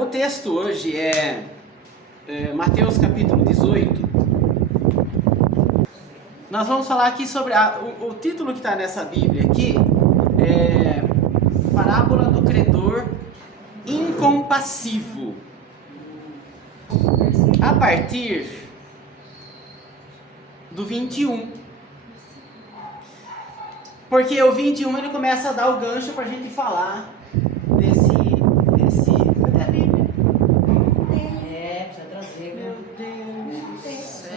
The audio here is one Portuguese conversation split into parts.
O texto hoje é Mateus capítulo 18. Nós vamos falar aqui sobre o título que está nessa Bíblia aqui é Parábola do Credor Incompassivo. A partir do 21. Porque o 21 ele começa a dar o gancho para a gente falar desse. Cadê a Bíblia? Precisa trazer. Meu Deus do céu.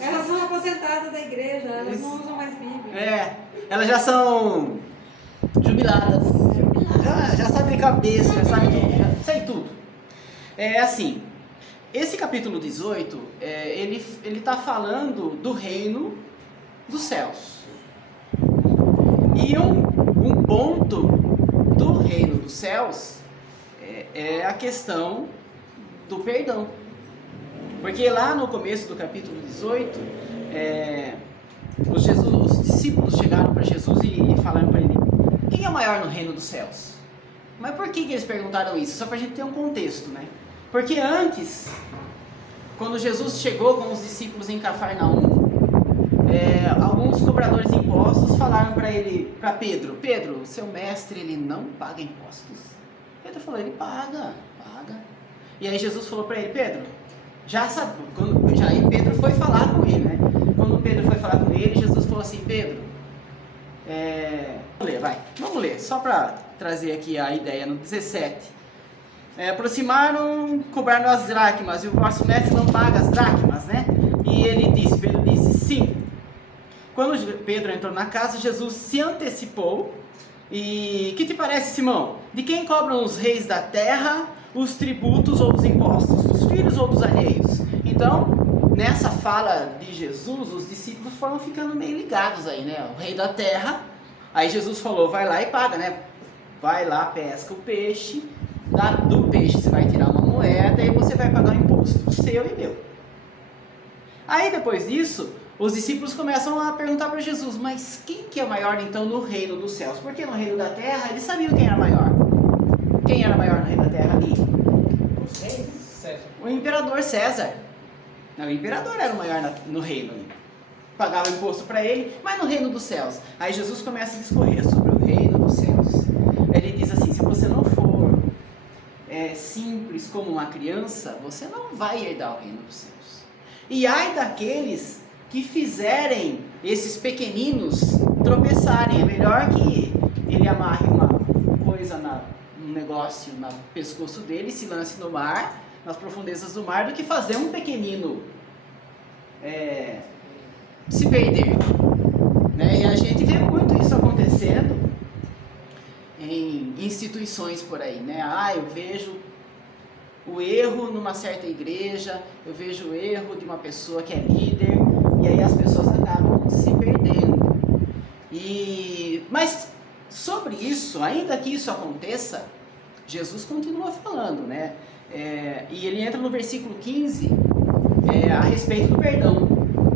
Elas são aposentadas da igreja, elas não usam mais Bíblia. Elas já são jubiladas. Já sabem de cabeça, já sabem tudo, já sei tudo. É assim, esse capítulo 18, ele está falando do reino dos céus. E um ponto do reino dos céus é a questão do perdão. Porque lá no começo do capítulo 18, os discípulos chegaram para Jesus e falaram para ele: quem é o maior no reino dos céus? Mas por que eles perguntaram isso? Só para a gente ter um contexto, né? Porque antes, quando Jesus chegou com os discípulos em Cafarnaum, alguns cobradores de impostos falaram para Pedro, seu mestre, ele não paga impostos? Pedro falou: ele paga. E aí Jesus falou para ele: Pedro, aí Pedro foi falar com ele, né? Quando Pedro foi falar com ele, Jesus falou assim: Pedro, vamos ler, só para trazer aqui a ideia no 17. Aproximaram, cobraram as dracmas, e o vosso mestre não paga as dracmas, né? E Pedro disse, sim. Quando Pedro entrou na casa, Jesus se antecipou. E que te parece, Simão? De quem cobram os reis da terra os tributos ou os impostos? Dos filhos ou dos alheios? Então, nessa fala de Jesus, os discípulos foram ficando meio ligados aí, né? O rei da terra. Aí Jesus falou: vai lá e paga, né? Vai lá, pesca o peixe. Do peixe você vai tirar uma moeda e você vai pagar o imposto seu e meu. Aí depois disso, os discípulos começam a perguntar para Jesus: mas quem que é maior então no reino dos céus? Porque no reino da terra eles sabiam quem era maior. Quem era maior no reino da terra ali? César. O imperador César. Não, o imperador era o maior no reino ali. Pagava o imposto para ele, mas no reino dos céus. Aí Jesus começa a discorrer sobre o reino dos céus. Ele diz assim: se você não for simples como uma criança, você não vai herdar o reino dos céus. E ai daqueles que fizerem esses pequeninos tropeçarem. É melhor que ele amarre uma coisa um negócio no pescoço dele, se lance no mar, nas profundezas do mar, do que fazer um pequenino se perder, né? E a gente vê muito isso acontecendo em instituições por aí, né? Eu vejo o erro numa certa igreja, eu vejo o erro de uma pessoa que é líder, e aí as pessoas acabam se perdendo. Mas sobre isso, ainda que isso aconteça, Jesus continua falando, né? E ele entra no versículo 15 a respeito do perdão.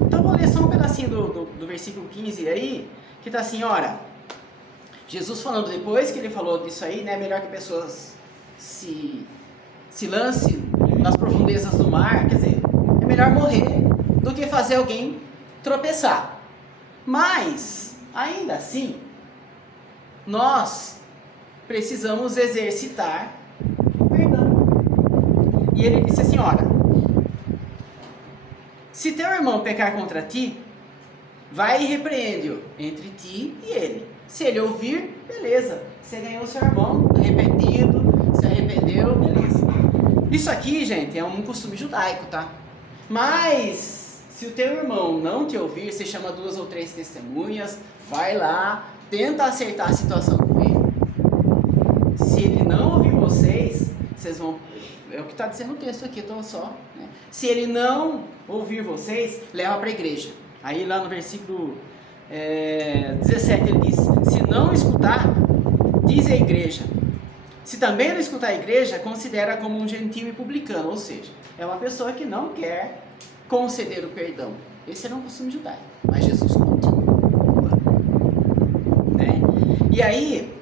Então vou ler só um pedacinho do versículo 15 aí, que está assim: ora, Jesus falando, depois que ele falou disso aí, né? Melhor que pessoas se lance nas profundezas do mar, quer dizer, é melhor morrer do que fazer alguém tropeçar. Mas, ainda assim, nós precisamos exercitar o perdão. E ele disse assim: ora, se teu irmão pecar contra ti, vai e repreende-o entre ti e ele. Se ele ouvir, beleza, você ganhou o seu irmão arrependido, se arrependeu, beleza. Isso aqui, gente, é um costume judaico, tá? Mas, se o teu irmão não te ouvir, você chama 2 ou 3 testemunhas, vai lá, tenta acertar a situação com ele. Se ele não ouvir vocês vão... É o que está dizendo o texto aqui, estou só... né? Se ele não ouvir vocês, leva para a igreja. Aí lá no versículo 17 ele diz: se não escutar, diz a igreja. Se também não escutar a igreja, considera como um gentil e publicano, ou seja, é uma pessoa que não quer conceder o perdão. Esse era um costume judaico, mas Jesus continua, né? E aí,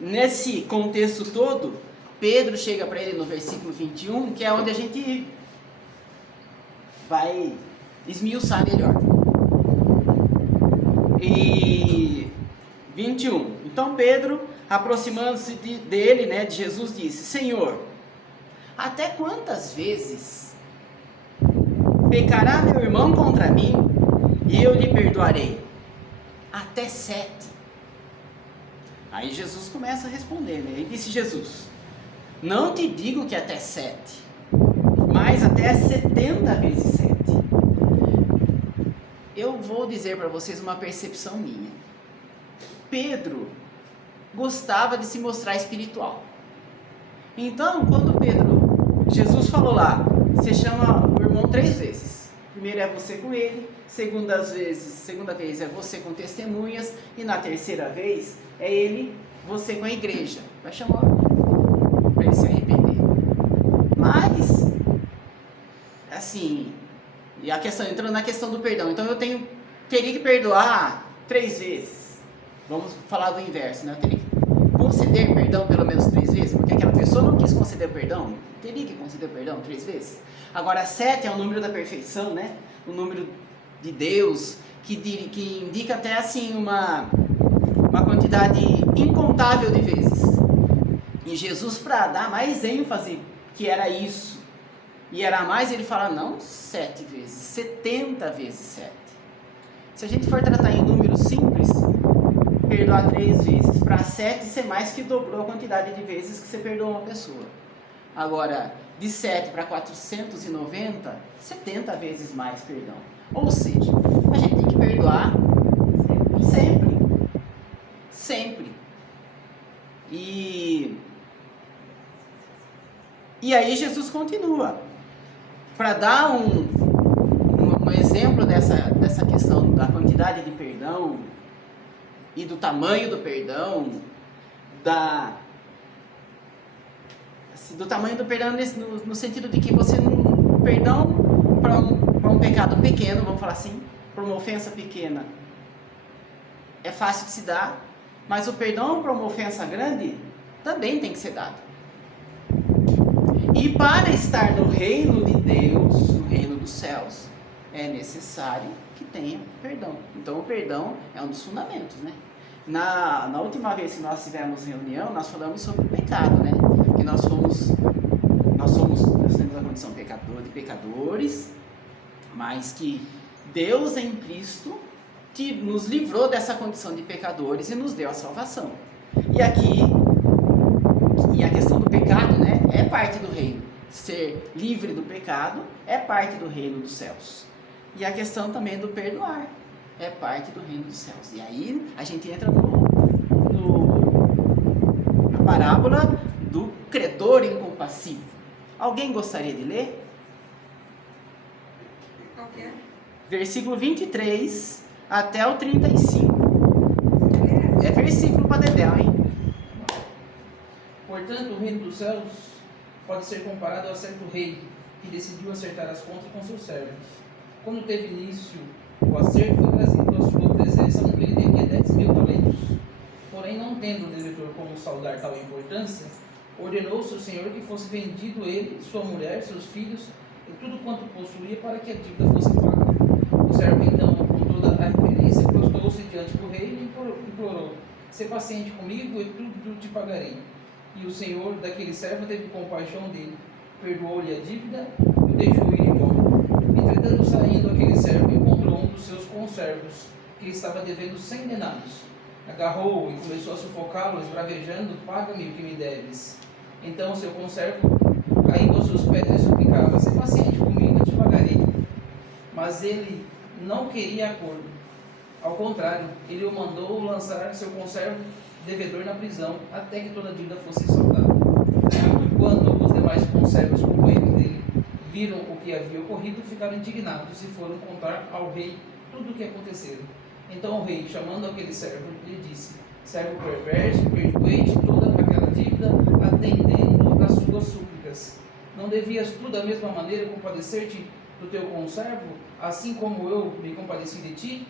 nesse contexto todo, Pedro chega para ele no versículo 21, que é onde a gente vai esmiuçar melhor. E 21. Então Pedro, aproximando-se dele, né, de Jesus, disse: Senhor, até quantas vezes pecará meu irmão contra mim e eu lhe perdoarei? Até 7. Aí Jesus começa a responder, né? E disse Jesus: não te digo que até 7, mas até 70 vezes 7. Eu vou dizer para vocês uma percepção minha. Pedro gostava de se mostrar espiritual. Então, quando Jesus falou lá, você chama o irmão 3 vezes. Primeiro é você com ele, segunda vez é você com testemunhas, e na terceira vez é você com a igreja. Vai chamar o irmão para ele se arrepender. Mas, assim, e a questão, entrando na questão do perdão, então eu teria que perdoar 3 vezes. Vamos falar do inverso, né? Eu teria que conceder perdão pelo menos 3 vezes, porque aquela pessoa não quis conceder perdão, teria que conceder perdão 3 vezes. Agora 7 é o número da perfeição, né? O número de Deus, que indica até assim uma quantidade incontável de vezes. E Jesus, para dar mais ênfase que era isso, e era mais, ele fala, não 7 vezes, 70 vezes 7. Se a gente for tratar em números simples, perdoar 3 vezes para 7 ser mais que dobrou a quantidade de vezes que você perdoou uma pessoa. Agora, de 7 para 490, 70 vezes mais perdão. Ou seja, a gente tem que perdoar sempre. Sempre. E aí Jesus continua. Para dar um exemplo dessa questão da quantidade de perdão e do tamanho do perdão, do tamanho do perdão no sentido de que você não, perdão para um pecado pequeno, vamos falar assim, para uma ofensa pequena, é fácil de se dar, mas o perdão para uma ofensa grande também tem que ser dado. E para estar no reino de Deus, no reino dos céus, é necessário que tenha perdão. Então o perdão é um dos fundamentos, né? Na última vez que nós tivemos reunião, nós falamos sobre o pecado, né? Que nós temos a condição de pecadores, mas que Deus em Cristo nos livrou dessa condição de pecadores e nos deu a salvação. E aqui, a questão do pecado, né, é parte do reino. Ser livre do pecado é parte do reino dos céus. E a questão também do perdoar é parte do reino dos céus. E aí a gente entra na parábola do credor incompassível. Alguém gostaria de ler? Qual que é? Versículo 23 até o 35. É versículo para Dedéu, hein? Portanto, o reino dos céus pode ser comparado a certo rei que decidiu acertar as contas com seus servos. Quando teve início o acerto, foi trazido à sua presença um rei de 10.000 talentos. Porém, não tendo o devedor como saudar tal importância, ordenou seu senhor que fosse vendido ele, sua mulher, seus filhos e tudo quanto possuía para que a dívida fosse paga. O servo então, com toda a reverência, prostrou-se diante do rei e implorou: "Sê paciente comigo e tudo te pagarei." E o senhor daquele servo teve compaixão dele, perdoou-lhe a dívida e o deixou ir embora. Entretanto, saindo aquele servo, encontrou um dos seus conservos, que estava devendo 100 denários. Agarrou-o e começou a sufocá-lo, esbravejando: "Paga-me o que me deves." Então o seu conservo, caindo aos seus pés, lhe suplicava: "Sê paciente comigo, eu te pagarei." Mas ele não queria acordo. Ao contrário, ele o mandou lançar seu conservo devedor na prisão, até que toda a dívida fosse saldada. Quando os demais conservos, companheiros dele, viram o que havia ocorrido, ficaram indignados e foram contar ao rei tudo o que acontecera. Então o rei, chamando aquele servo, lhe disse: "Servo perverso, perdoei-te toda aquela dívida, atendendo às suas súplicas. Não devias tu da mesma maneira compadecer-te do teu conservo, assim como eu me compadeci de ti?"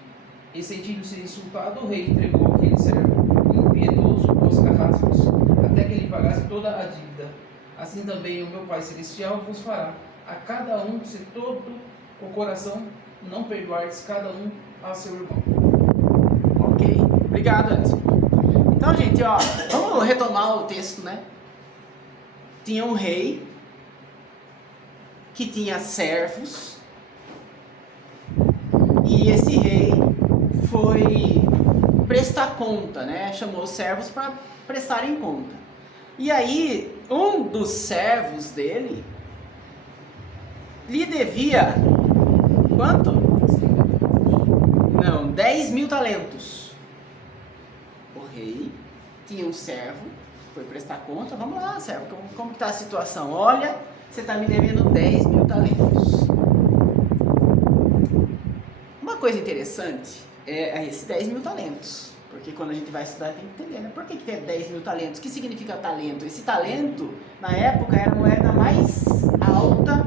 E sentindo-se insultado, o rei entregou aquele servo piedoso aos carrascos, até que ele pagasse toda a dívida. Assim também o meu Pai Celestial vos fará, a cada um se todo o coração não perdoardes cada um a seu irmão. Ok, obrigado, Anderson. Então, gente, ó, vamos retomar o texto, né? Tinha um rei que tinha servos, e esse rei foi prestar conta, né? Chamou os servos para prestarem conta. E aí, um dos servos dele lhe devia quanto? Não, 10 mil talentos. O rei tinha um servo, foi prestar conta. Vamos lá, servo, como está a situação? Olha, você está me devendo 10 mil talentos. Uma coisa interessante é esse 10 mil talentos. Porque quando a gente vai estudar tem que entender, né? Por que tem 10 mil talentos? O que significa talento? Esse talento, na época, era a moeda mais alta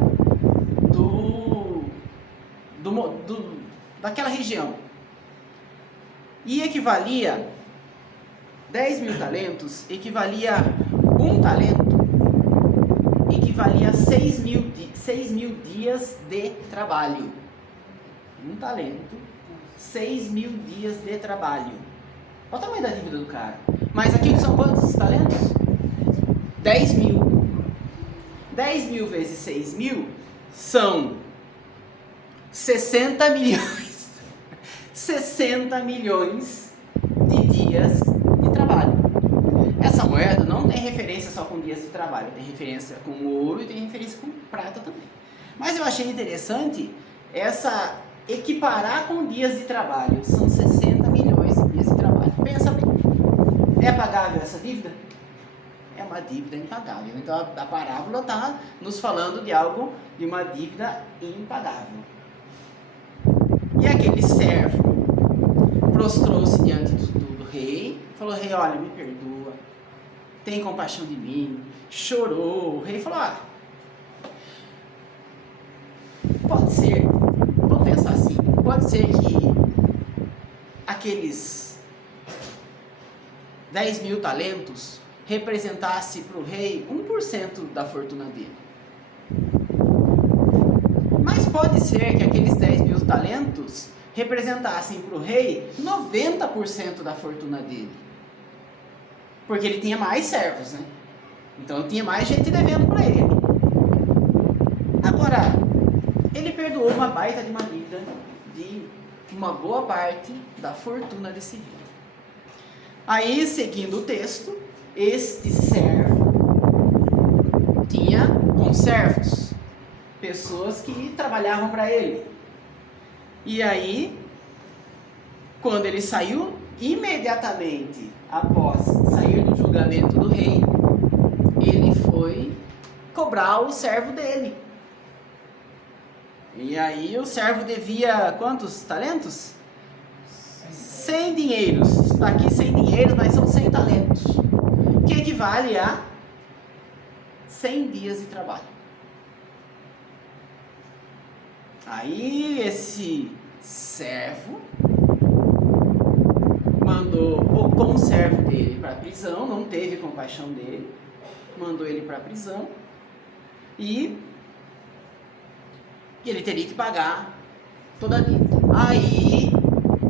daquela região. E equivalia, 10 mil talentos, equivalia um talento, equivalia a 6 mil dias de trabalho. Um talento, 6 mil dias de trabalho. Olha o tamanho da dívida do cara. Mas aqui são quantos talentos? 10 mil. 10 mil vezes 6 mil são 60 milhões. 60 milhões de dias de trabalho. Essa moeda não tem referência só com dias de trabalho, tem referência com ouro e tem referência com prata também. Mas eu achei interessante essa equiparar com dias de trabalho. São 60 milhões de dias de trabalho. Pensa bem, é pagável essa dívida? É uma dívida impagável. Então a parábola está nos falando de algo, de uma dívida impagável. E aquele servo prostrou-se diante do rei, falou: rei, olha, me perdoa, tem compaixão de mim. Chorou. O rei falou: pode ser, vamos pensar assim, pode ser que aqueles 10 mil talentos representasse para o rei 1% da fortuna dele. Mas pode ser que aqueles 10 mil talentos representassem para o rei 90% da fortuna dele. Porque ele tinha mais servos, né? Então tinha mais gente devendo para ele. Agora, ele perdoou uma baita de uma dívida de uma boa parte da fortuna desse rei. Aí, seguindo o texto, este servo tinha conservos, pessoas que trabalhavam para ele. E aí, quando ele saiu, imediatamente após sair do julgamento do rei, ele foi cobrar o servo dele. E aí o servo devia quantos talentos? 100 dinheiros. Está aqui 100 dinheiros, mas são 100 talentos. Que equivale a 100 dias de trabalho. Aí esse servo mandou o conservo dele para a prisão, não teve compaixão dele, mandou ele para a prisão e ele teria que pagar toda a dívida. Aí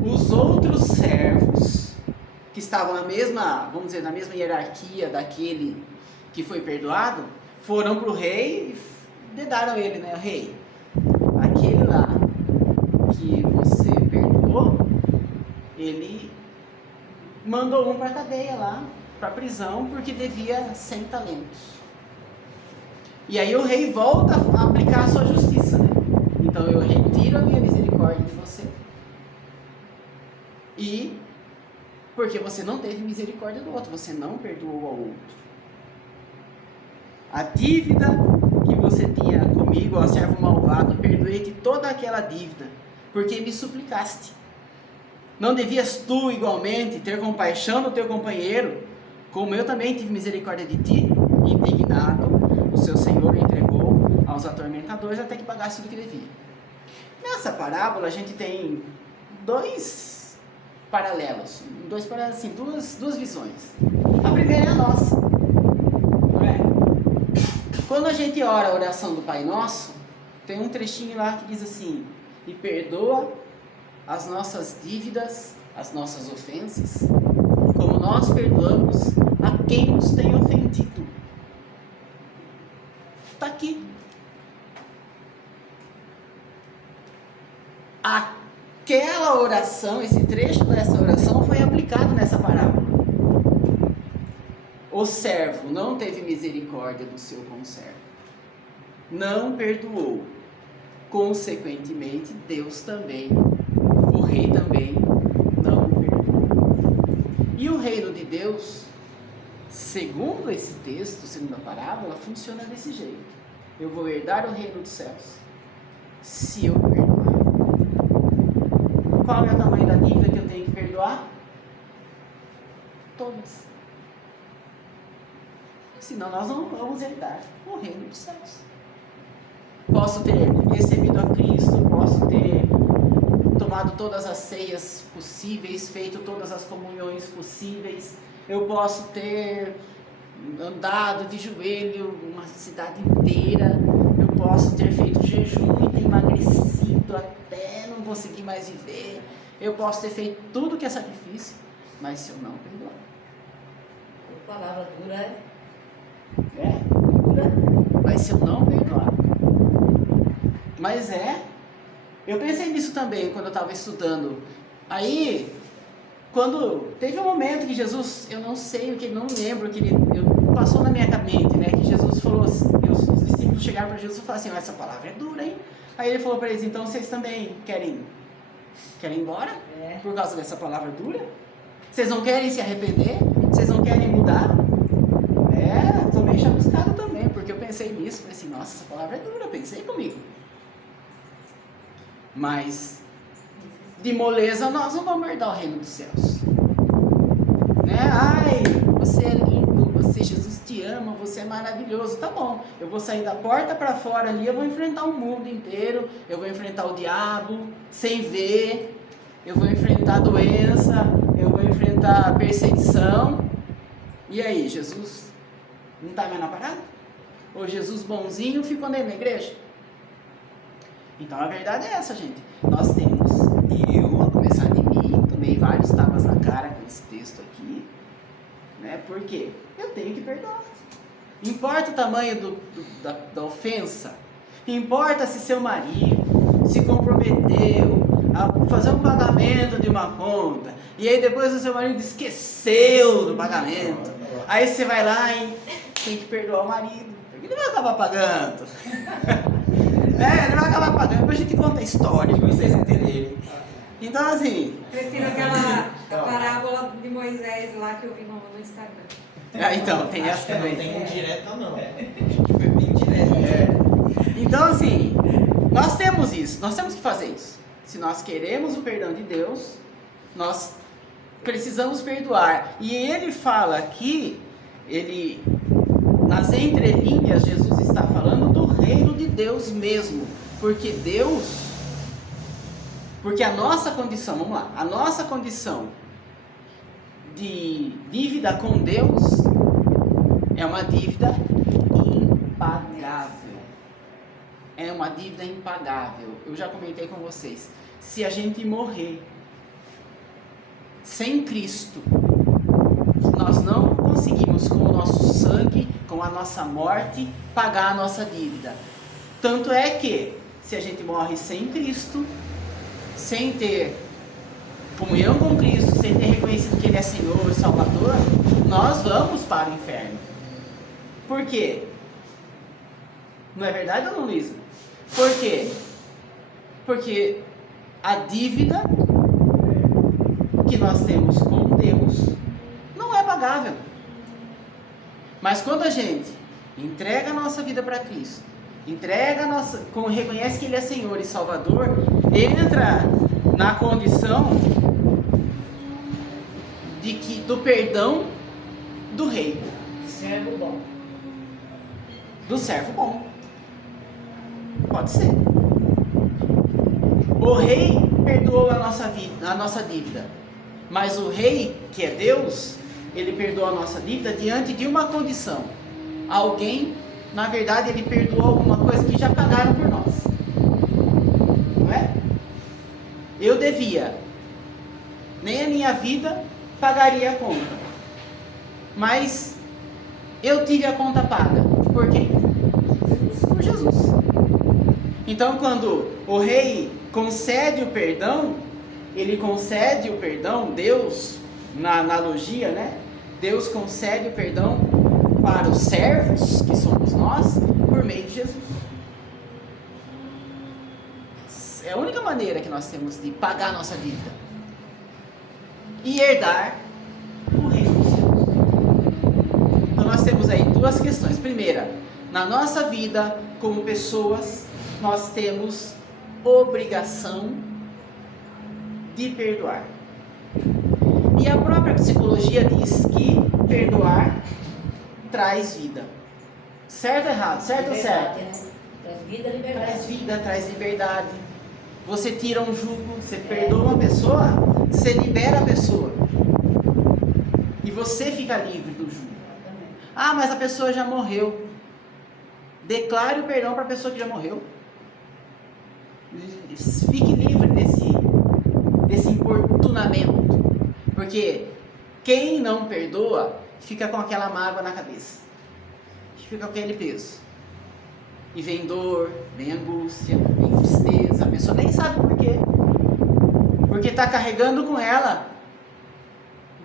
os outros servos que estavam na mesma, vamos dizer, na mesma hierarquia daquele que foi perdoado, foram para o rei e dedaram ele, né? Rei, aquele lá que você perdoou, ele mandou um para a cadeia lá, para a prisão, porque devia 100 talentos. E aí o rei volta a aplicar a sua justiça, né? Então eu retiro a minha misericórdia de você. E porque você não teve misericórdia do outro, você não perdoou ao outro. A dívida que você tinha comigo, ó servo malvado, perdoei-te toda aquela dívida, porque me suplicaste. Não devias tu igualmente ter compaixão do teu companheiro, como eu também tive misericórdia de ti? Indignado, o seu senhor o entregou aos atormentadores até que pagasse tudo que devia. Nessa parábola a gente tem dois paralelos, assim, duas visões. A primeira é a nossa, não é? Quando a gente ora a oração do Pai Nosso, tem um trechinho lá que diz assim: e perdoa as nossas dívidas, as nossas ofensas, como nós perdoamos a quem nos tem ofendido. Está aqui. Aquela oração, esse trecho dessa oração foi aplicado nessa parábola. O servo não teve misericórdia do seu conservo, não perdoou. Consequentemente, Deus também, o rei também, não perdoou. E o reino de Deus, segundo esse texto, segundo a parábola, funciona desse jeito: eu vou herdar o reino dos céus se eu perdoar. Qual é o tamanho da dívida que eu tenho que perdoar? Todas. Senão nós não vamos herdar o reino dos céus. Posso ter recebido a Cristo, posso ter tomado todas as ceias possíveis, feito todas as comunhões possíveis, eu posso ter andado de joelho uma cidade inteira, eu posso ter feito jejum e ter emagrecido até não conseguir mais viver, eu posso ter feito tudo que é sacrifício, mas se eu não perdoar. A palavra dura é? Dura. Mas se eu não perdoar. Mas eu pensei nisso também quando eu estava estudando. Aí, quando teve um momento que Jesus, eu não sei o que, não lembro, que passou na minha mente, né? Que Jesus falou, os discípulos chegaram para Jesus e falaram assim: essa palavra é dura, hein? Aí ele falou para eles: então vocês também querem ir embora? Por causa dessa palavra dura? Vocês não querem se arrepender? Vocês não querem mudar? Tô meio chamuscado também, porque eu pensei nisso, falei assim: nossa, essa palavra é dura, pensei comigo. Mas de moleza nós não vamos herdar o reino dos céus, né? Ai, você é lindo, Jesus te ama, você é maravilhoso, tá bom, eu vou sair da porta para fora ali, eu vou enfrentar o mundo inteiro, eu vou enfrentar o diabo sem ver, eu vou enfrentar a doença, eu vou enfrentar a perseguição. E aí, Jesus não está mais na parada? Ou Jesus bonzinho ficou na igreja? Então a verdade é essa, gente. Nós temos, e eu, a começar de mim, tomei vários tapas na cara com esse texto aqui, né? Por quê? Eu tenho que perdoar. Importa o tamanho da ofensa, importa se seu marido se comprometeu a fazer um pagamento de uma conta, e aí depois o seu marido esqueceu do pagamento, aí você vai lá e tem que perdoar o marido, porque ele vai acabar pagando. Ele vai acabar pagando, depois a gente conta a história pra vocês entenderem. Então assim... Prefiro aquela parábola de Moisés lá que eu vi no Instagram. Então, tem essa também. Não tem indireta não. Acho que foi bem direto. Então assim, nós temos isso, nós temos que fazer isso. Se nós queremos o perdão de Deus, nós precisamos perdoar. E ele fala aqui, nas entrelinhas, Jesus está falando do reino de Deus mesmo, porque a nossa condição, vamos lá, a nossa condição de dívida com Deus é uma dívida impagável. É uma dívida impagável. Eu já comentei com vocês, se a gente morrer sem Cristo, nós não conseguimos com o nosso sangue, com a nossa morte, pagar a nossa dívida. Tanto é que, se a gente morre sem Cristo, sem ter comunhão com Cristo, sem ter reconhecido que Ele é Senhor e Salvador, nós vamos para o inferno. Por quê? Não é verdade, dona Luísa? Por quê? Porque a dívida que nós temos com Deus não é pagável. Mas quando a gente entrega a nossa vida para Cristo, reconhece que Ele é Senhor e Salvador, entra na condição do perdão do rei. Servo bom. Do servo bom. Pode ser. O rei perdoou a nossa dívida, Mas o rei, que é Deus, ele perdoa a nossa dívida diante de uma condição. Alguém, na verdade, ele perdoou alguma coisa que já pagaram por nós. Não é? Eu devia. Nem a minha vida pagaria a conta. Mas eu tive a conta paga. Por quem? Por Jesus. Então, quando o rei concede o perdão, ele concede o perdão, Deus, na analogia, né? Deus concede o perdão para os servos, que somos nós, por meio de Jesus. É a única maneira que nós temos de pagar a nossa dívida e herdar o reino dos céus. Então nós temos aí duas questões. Primeira, na nossa vida como pessoas, nós temos obrigação de perdoar. E a própria psicologia diz que perdoar traz vida. Certo ou errado? Certo ou certo? Né? Traz vida, liberdade. Traz vida, traz liberdade. Você tira um jugo, você perdoa uma pessoa, você libera a pessoa. E você fica livre do jugo. Ah, mas a pessoa já morreu. Declare o perdão para a pessoa que já morreu. Fique livre desse importunamento. Porque quem não perdoa fica com aquela mágoa na cabeça. Fica com aquele peso. E vem dor, vem angústia, vem tristeza. A pessoa nem sabe por quê. Porque está carregando com ela.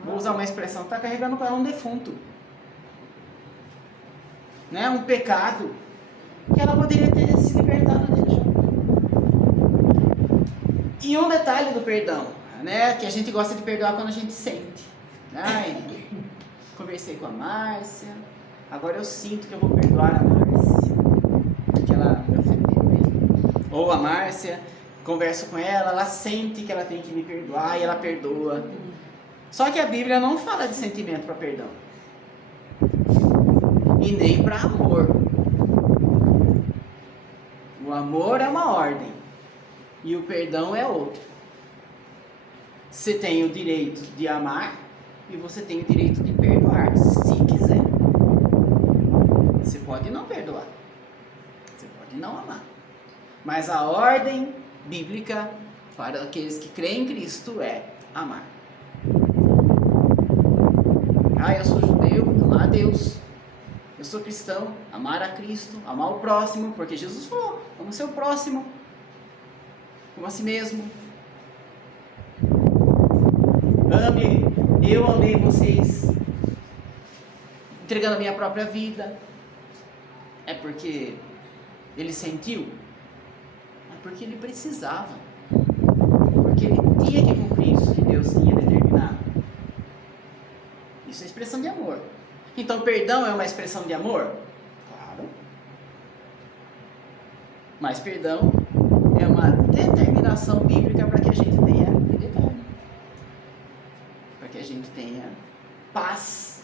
Vou usar uma expressão. Está carregando com ela um defunto. Né? Um pecado. Que ela poderia ter se libertado dele. E um detalhe do perdão, né? Que a gente gosta de perdoar quando a gente sente. Ai, conversei com a Márcia, agora eu sinto que eu vou perdoar a Márcia, porque ela me ofendeu. Ou a Márcia, converso com ela sente que ela tem que me perdoar e ela perdoa. Só que a Bíblia não fala de sentimento para perdão. E nem para amor. O amor é uma ordem. E o perdão é outro. Você tem o direito de amar e você tem o direito de perdoar, se quiser. Você pode não perdoar. Você pode não amar. Mas a ordem bíblica para aqueles que creem em Cristo é amar. Ah, eu sou judeu, amar a Deus. Eu sou cristão, amar a Cristo, amar o próximo, porque Jesus falou, ame o seu próximo, como a si mesmo. Eu amei vocês, entregando a minha própria vida. É porque ele sentiu? É porque ele precisava. Porque ele tinha que cumprir isso que Deus tinha determinado. Isso é expressão de amor. Então, perdão é uma expressão de amor? Claro. Mas perdão é uma determinação bíblica para que a gente tenha vida eterna. Para que a gente tenha paz.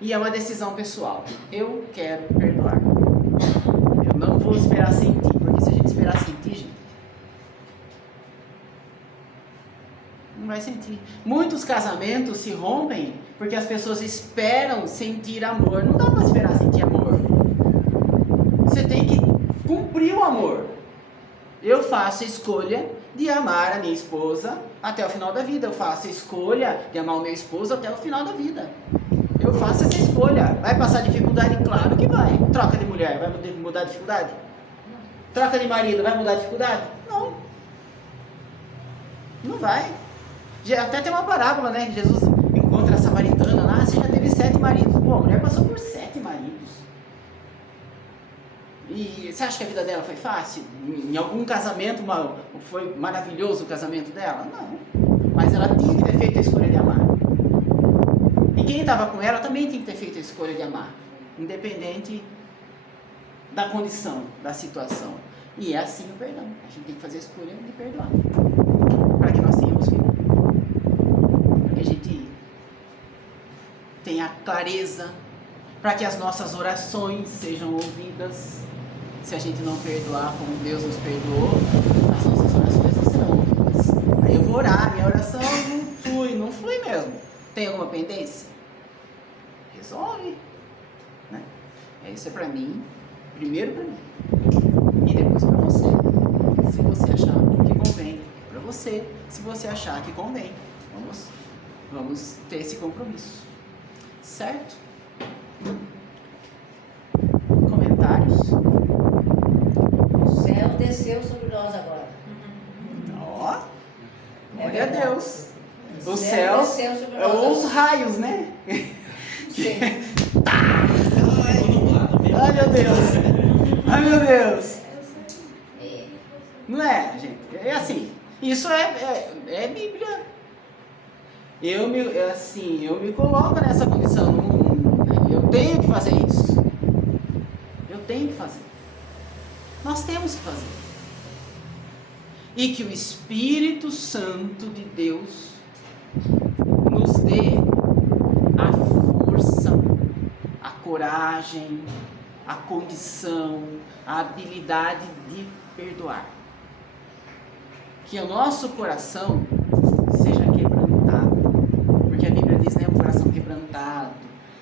E é uma decisão pessoal. Eu quero perdoar. Eu não vou esperar sentir, porque se a gente esperar sentir, gente, não vai sentir. Muitos casamentos se rompem porque as pessoas esperam sentir amor. Não dá para esperar sentir amor. Você tem que cumprir o amor. Eu faço a escolha de amar a minha esposa até o final da vida. Eu faço a escolha de amar o meu esposo até o final da vida. Eu faço essa escolha. Vai passar dificuldade? Claro que vai. Troca de mulher, vai mudar a dificuldade? Troca de marido, vai mudar a dificuldade? Não. Não vai. Até tem uma parábola, né? Jesus encontra a samaritana lá, você já teve 7 maridos. Pô, a mulher passou por 7 maridos. E você acha que a vida dela foi fácil? Em algum casamento foi maravilhoso o casamento dela? Não. Mas ela tinha que ter feito a escolha de amar. E quem estava com ela também tinha que ter feito a escolha de amar. Independente da condição, da situação. E é assim o perdão. A gente tem que fazer a escolha de perdoar. Para que nós tenhamos vida. Para que a gente tenha clareza. Para que as nossas orações sejam ouvidas. Se a gente não perdoar como Deus nos perdoou, as nossas orações não serão ouvidas. mais. Aí eu vou orar, minha oração não flui mesmo. Tem alguma pendência? Resolve. Né? Isso é pra mim, primeiro pra mim. E depois pra você. Se você achar que convém. Pra você, se você achar que convém. Vamos ter esse compromisso. Certo? Comentários? O céu desceu sobre nós agora. Ó, glória a verdade. Deus. O O céu céu desceu sobre é nós. os raios, né? Sim. Ai, meu Deus. Ai, meu Deus. É. Não é, gente? É assim. Isso é Bíblia. Eu me coloco nessa condição. Eu tenho que fazer isso. Eu tenho que fazer. Nós temos que fazer. E que o Espírito Santo de Deus nos dê a força, a coragem, a condição, a habilidade de perdoar. Que o nosso coração seja quebrantado. Porque a Bíblia diz, né, o coração quebrantado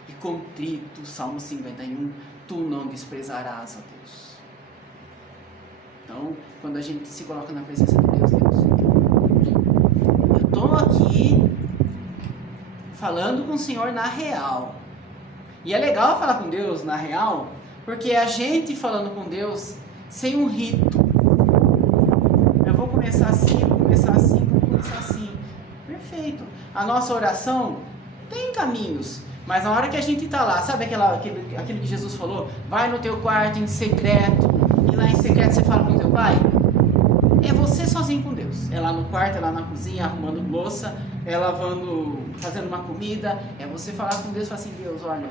e contrito, Salmo 51, tu não desprezarás, ó Deus. Então, quando a gente se coloca na presença de Deus, eu estou aqui falando com o Senhor na real. E é legal falar com Deus na real, porque a gente falando com Deus sem um rito. Eu vou começar assim, vou começar assim, vou começar assim. Perfeito. A nossa oração tem caminhos, mas na hora que a gente está lá, sabe aquilo que Jesus falou? Vai no teu quarto em secreto, e lá em secreto você fala com teu pai? É você sozinho com Deus. É lá no quarto, é lá na cozinha, arrumando louça, é lavando, fazendo uma comida. É você falar com Deus e falar assim, Deus, olha,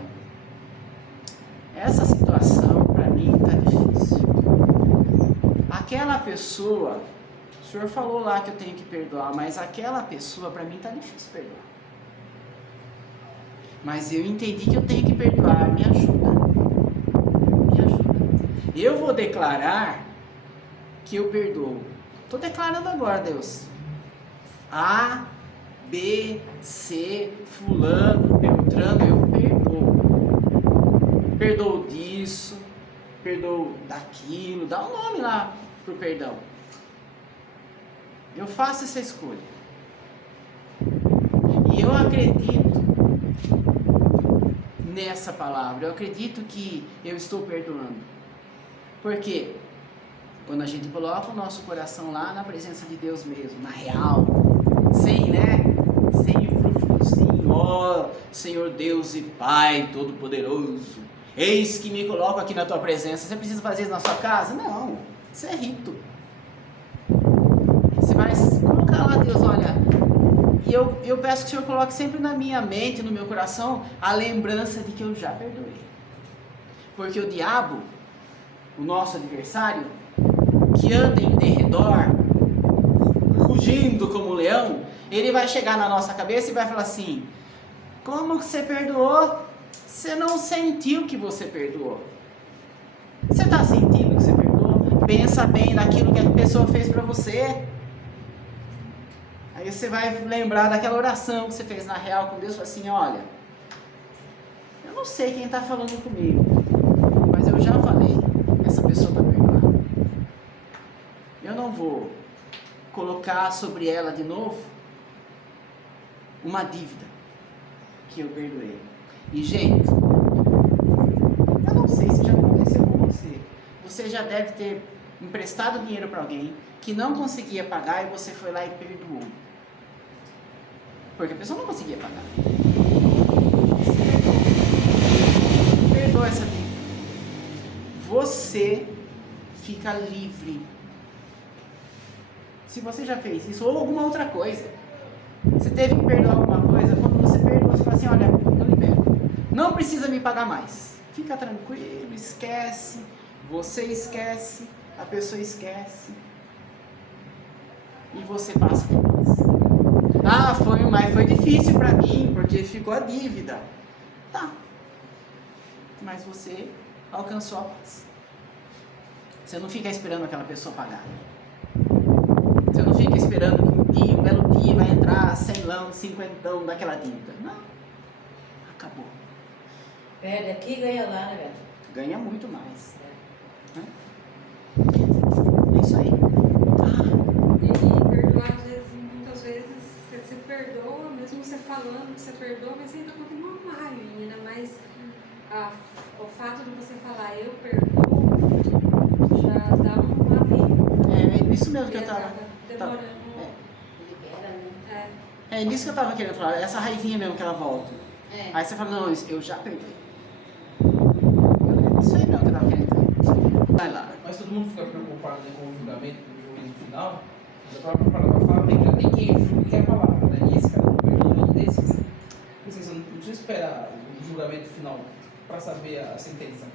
essa situação para mim está difícil. Aquela pessoa, o Senhor falou lá que eu tenho que perdoar, mas aquela pessoa para mim está difícil perdoar. Mas eu entendi que eu tenho que perdoar, me ajuda. Me ajuda. Eu vou declarar que eu perdoo. Estou declarando agora, Deus. A, B, C, fulano, Beltrano, eu perdoo. Perdoo disso, perdoo daquilo, dá um nome lá pro perdão. Eu faço essa escolha. E eu acredito nessa palavra, eu acredito que eu estou perdoando. Porque quando a gente coloca o nosso coração lá na presença de Deus mesmo, na real, sem o frufruzinho, ó Senhor Deus e Pai Todo-Poderoso, eis que me coloco aqui na tua presença. Você precisa fazer isso na sua casa? Não, isso é rito. Você vai colocar lá, Deus, olha, e eu peço que o Senhor coloque sempre na minha mente, no meu coração, a lembrança de que eu já perdoei. Porque o diabo, o nosso adversário, que anda em derredor, rugindo como um leão, ele vai chegar na nossa cabeça e vai falar assim, como que você perdoou? Você não sentiu que você perdoou. Você está sentindo que você perdoou? Pensa bem naquilo que a pessoa fez para você. Aí você vai lembrar daquela oração que você fez na real com Deus, e fala assim, olha, eu não sei quem está falando comigo, mas eu já falei, essa pessoa está perdoada. Eu não vou colocar sobre ela de novo uma dívida que eu perdoei. E gente, eu não sei se já aconteceu com você. Você já deve ter emprestado dinheiro para alguém que não conseguia pagar e você foi lá e perdoou. Porque a pessoa não conseguia pagar. Você perdoa essa dívida. Você fica livre. Se você já fez isso ou alguma outra coisa, você teve que perdoar alguma coisa, quando você perdoa, você fala assim, olha, eu libero. Não precisa me pagar mais. Fica tranquilo, esquece. Você esquece, a pessoa esquece. E você passa por paz. Ah, mas foi difícil para mim, porque ficou a dívida. Tá. Mas você alcançou a paz. Você não fica esperando aquela pessoa pagar. Você não fica esperando que dia, um belo dia, vai entrar 100 lão, 50 daquela dívida. Não. Acabou. Perde aqui e ganha lá, né, velho? Ganha muito mais. Né? É isso aí. E perdoar, às vezes, muitas vezes, você perdoa, mesmo você falando que você perdoa, mas você ainda continua mal, menina. Mas o fato de você falar eu perdoo já dá um alívio. É isso mesmo que eu tava. Demorando. Libera, né? É. É nisso que eu tava querendo falar. Essa raivinha mesmo que ela volta. É. Aí você fala, não, eu já perdoei. Isso aí mesmo que eu tava querendo dizer. Vai lá. Mas todo mundo fica preocupado, né, com o julgamento, com o juízo final. Mas a própria palavra fala que já tem quem julgue a palavra, né? E esse cara não perdoa nenhum desses. Porque assim, você não precisa esperar o julgamento final para saber a sentença, né?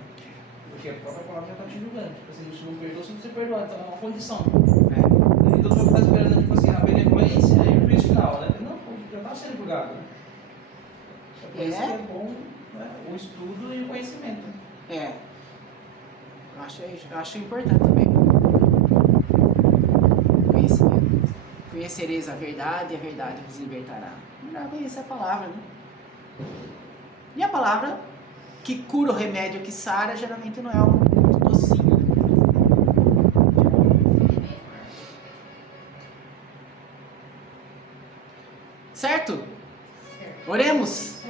Porque a própria palavra já está te julgando. Tipo assim, se não perdoa, se você perdoar, então é uma condição. É. Então você está esperando, tipo assim, a benevolência e o juízo final, né? Não, já está sendo julgado. Né? Por isso que é bom, né, o estudo e o conhecimento. É. Eu acho importante também. Conhecimento. Conhecereis a verdade e a verdade vos libertará. Melhor conhecer a palavra, né? E a palavra que cura o remédio que sara geralmente não é algo muito docinho. Certo? Oremos.